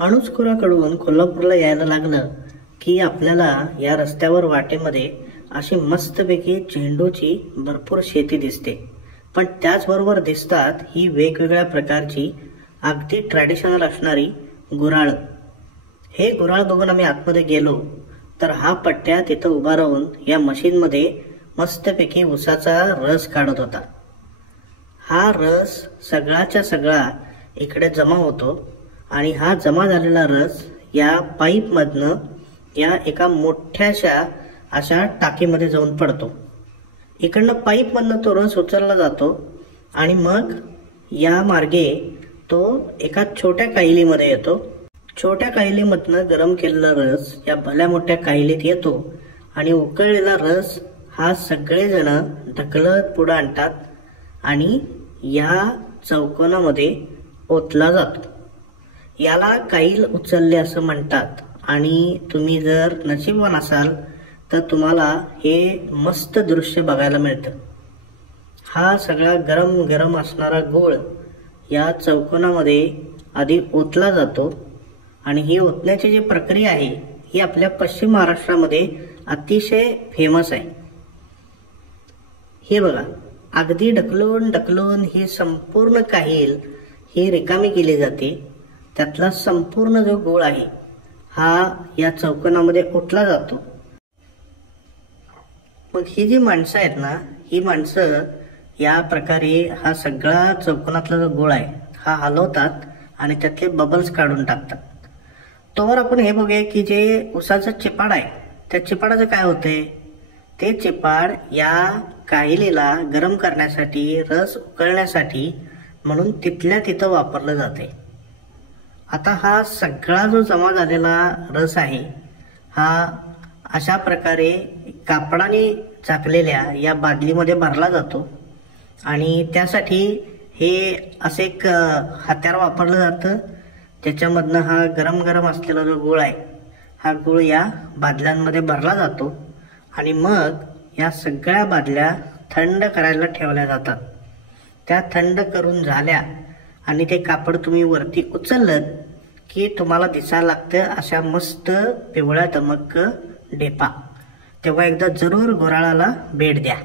अणुस्कुराकडून कोल्हापूरला यायला लागलं की आपल्याला या रस्त्यावर वाटेमध्ये अशी मस्तपैकी झेंडूची भरपूर शेती दिसते। पण त्याचबरोबर दिसतात ही वेगवेगळ्या प्रकारची अगदी ट्रॅडिशनल असणारी गुराळ। हे गुराळ बघून आम्ही आतमध्ये गेलो तर हा पट्ट्या तिथं उभा राहून या मशीनमध्ये मस्तपैकी उसाचा रस काढत होता। हा रस सगळाच्या सगळा इकडे जमा होतो आणि हा जमा झालेला रस या पाईप मधनं या एका मोठ्याशा अशा टाकीमध्ये जाऊन पडतो। इकडनं पाईप मधनं तो रस उचलला जातो आणि मग या मार्गे तो एका छोट्या काहिलीमध्ये येतो। छोट्या काहिलीमधनं गरम केलेला रस या भल्या मोठ्या काहिलीत येतो आणि उकळलेला रस हा सगळेजण ढकलत पुढे आणतात आणि या चौकोनामध्ये ओतला जातो। याला काईल उचलले असं म्हणतात आणि तुम्ही जर नशीबवान असाल तर तुम्हाला हे मस्त दृश्य बघायला मिळतं। हा सगळा गरम गरम असणारा गूळ या चौकोनामध्ये आधी ओतला जातो आणि ही ओतण्याची जी प्रक्रिया आहे ही आपल्या पश्चिम महाराष्ट्रामध्ये अतिशय फेमस आहे। हे बघा, अगदी ढकलून ढकलून ही संपूर्ण काहील ही रिकामी केली जाते। त्यातला संपूर्ण जो गूळ आहे हा या चौकोनामध्ये ओतला जातो। मग ही जी माणसं आहेत ना, ही माणसं या प्रकारे हा सगळा चौकोनातला जो गूळ आहे हा हलवतात आणि त्यातले बबल्स काढून टाकतात। तोवर आपण हे बघूया की जे उसाचं चिपाड आहे त्या चिपाडाचं काय होतंय। ते चिपाड या काहिलीला गरम करण्यासाठी, रस उकळण्यासाठी म्हणून तिथल्या तिथं वापरलं जाते। आता हा सगळा जो जमा झालेला रस आहे हा अशा प्रकारे कापडाने झाकलेल्या या बादलीमध्ये भरला जातो आणि त्यासाठी हे असे एक हत्यार वापरलं जातं। त्याच्यामधनं हा गरम गरम असलेला जो गूळ आहे हा गूळ या बादल्यांमध्ये भरला जातो आणि मग या सगळ्या बादल्या थंड करायला ठेवल्या जातात। त्या थंड करून झाल्या आणि ते कापड तुम्ही वरती उचललं की तुम्हाला दिसायला लागतं अशा मस्त पिवळ्या धमक ढेपा। तेव्हा एकदा जरूर गुराळाला भेट द्या।